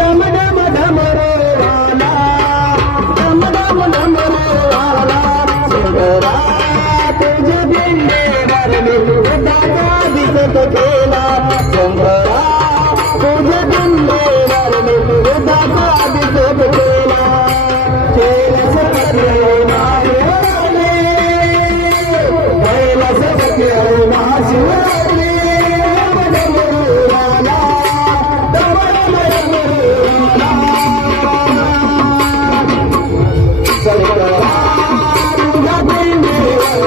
डम डम डमरू वाला, डम डम डमरू वाला, शंकरा तुझे पिंडेवर दादा दिसत केला, शंकरा तुझे पिंडेवर दादा दिसत केला, कैलासपती महाशिवराले, कैलासपती महाशिवराले, डमरू वाला, डम डम डमरू वाला, शंकरा तुझ्या पिंडेवर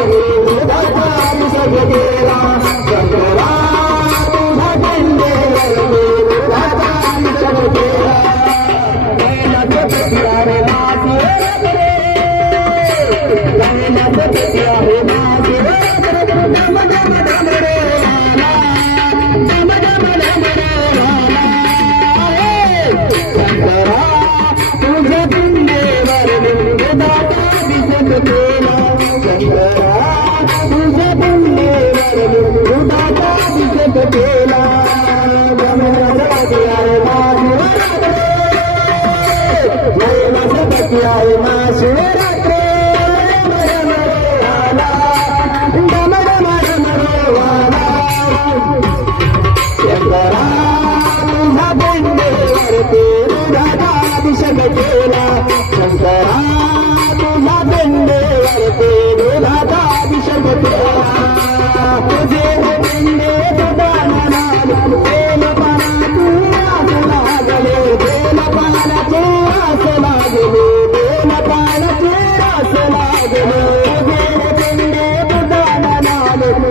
दादा दिसत केला, शंकरा तुझ्या पिंडेवर दादा दिसत केला, कैलासपती आहे महाशिवराले, कैलासपती आहे महाशिवराले, डम डम डमरू वाला, डम डम डमरू वाला, शंकरा तुझ्या पिंडेवर दादा दिसत केला, शंकरा तुझ्या पिंडेवर दादा दिसत केला, कैलासपती आहे महाशिवराले, कैलासपती आहे महाशिवराले, डम डम डमरू वाला, शंकरा तुझ्या पिंडेवर दादा दिसत केला, शंकरा तुझ्या पिंडेवर दादा दिसत केला, तुझे पिंडे तुझ्या तेल पानातू आस लागले, तेल पानातू आस लागले, तेल पानातू आस लागले, तुझे पिंडे तुझ्या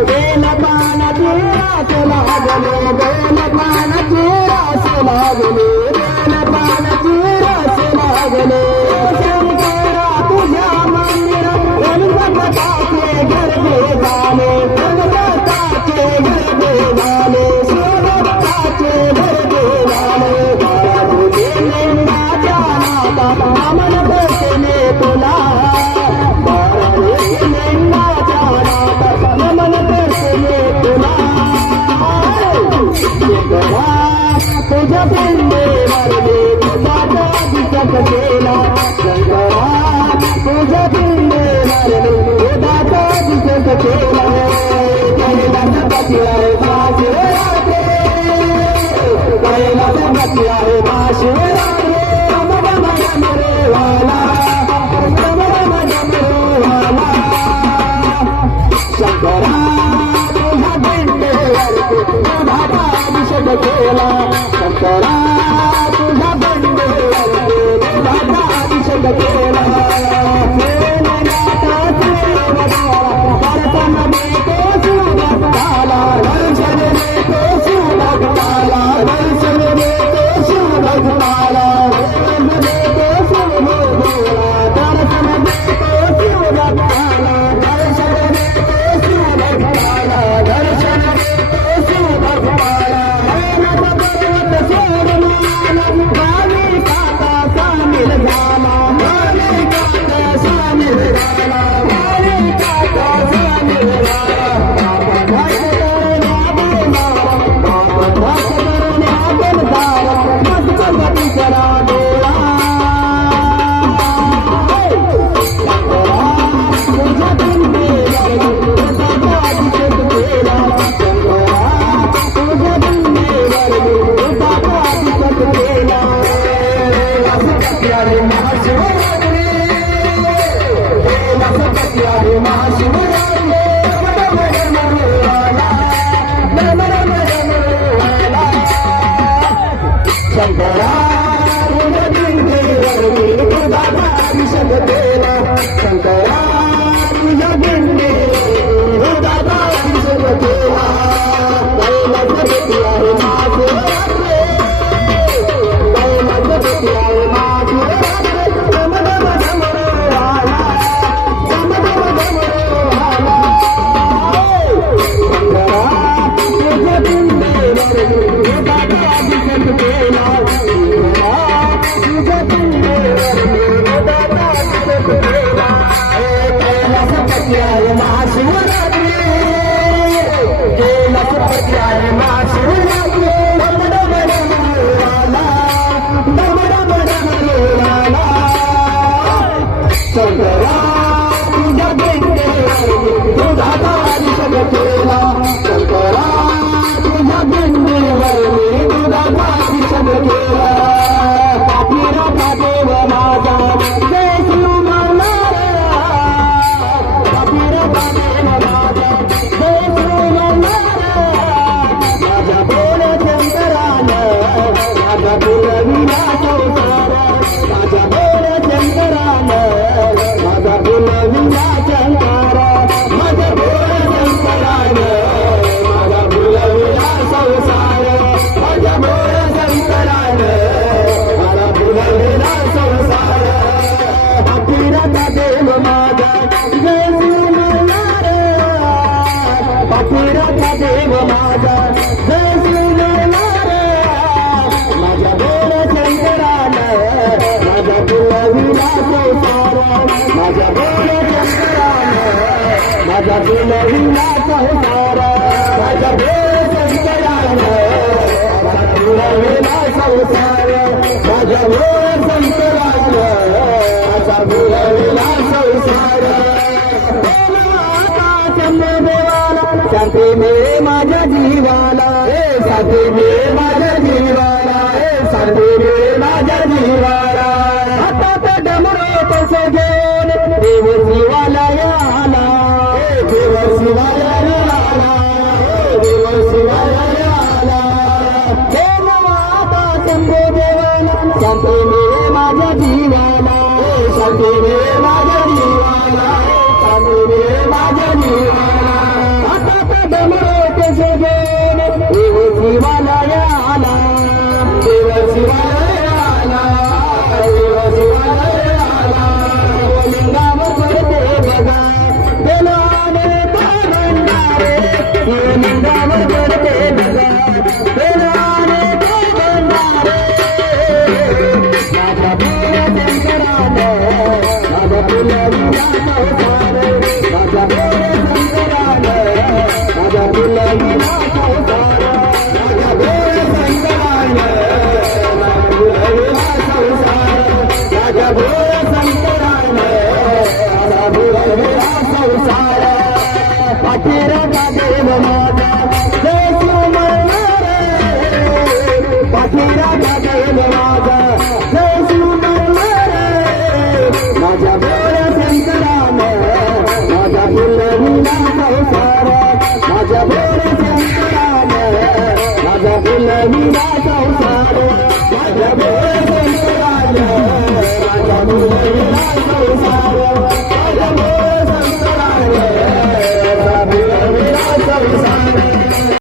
तेल पानातू आस लागले, तेल पानातू आस लागले, तेल पानातू आस लागले, शंकरा तुझ्या मंदिरात गणपताचे गरबे झाले, गणपताचे गरबे झाले, शिवभक्ताचे गरबे झाले, बाळा तुझे लिंगाच्या नाता अमन बसले तुला, बाळा तुझे लिंगाच्या नाता अमन बसले तुला, शंकरा तुझ्या पिंडेवर दादा दिसत केला, शंकरा तुझ्या पिंडेवर दादा दिसत केला, कैलासपती आहे महाशिवराले, कैलासपती आहे महाशिवराले, डम डम डमरू वाला, डम डम डमरू वाला, शंकरा तुझ्या पिंडेवर दादा दिसत केला, शंकरा तुझ्या पिंडेवर दादा दिसत केला, दर्शन देतो शिवभक्ताला, दर्शन देतो शिवभक्ताला, दर्शन देतो शिवभक्ताला, दर्शन देतो शिवभक्ताला, दर्शन देतो शिवभक्ताला, दर्शन देतो शिवभक्ताला, दर्शन देतो शिवभक्ताला, फुलविला संसार माझ्या भोळ शंकरानं माझा फुलविला शंकर माझ्या भोळ शंकरानं माझा फुलविला संसार माझ्या भोळ शंकरानं माझा फुलविला संसार पाठीराचा देव माझा जय श्रीमल्हार पाठीराचा देव माझा जय श्रीमल्हार माझ्या भोळ शंकरानं माझा फुलविला संसार माझ्या भोळ शंकरानं माझा फुलविला संसार माझ्या भोळ शंकरानं माझा फुलविला संसार माझ्या भोळ शंकरानं माझा फुलविला संसार देवाला शांती मिळे माझ्या जीवाला शांती मिळे माझ्या जीवाला शांती मिळे माझ्या जीवाला हातात डमरू तसे घेऊन देव शिवाला आला देव शिवाला आला देव शिवाला आला देव आता शंभो देवाला शांती मिळे माझ्या जीवाला शांती मिळे माझ्या जीवाला शांती मिळे माझ्या जीवाला हातात डमरू तसे घेऊन देव शिवाला आला देव शिवाला आला देव शिवाला आला लिंगावर करते बघा बेलाने भंडारे लिंगावर करते बघा बेलाने भंडारे माझ्या भोळ शंकरानं माझा फुलविला संसार माझ्या भोळ शंकरानं माझा फुलविला संसार माझ्या भोळ शंकरानं माझा फुलविला संसार माझ्या भोळ शंकरानं माझा फुलविला संसार पाठीराचा देव माझा जय श्रीमल्हार पाठीराचा देव माझा जय श्रीमल्हार माझ्या भोळ शंकरानं माझा फुलविला संसार माझ्या भोळ शंकरानं माझा फुलविला संसार माझ्या भोळ शंकरानं माझा फुलविला संसार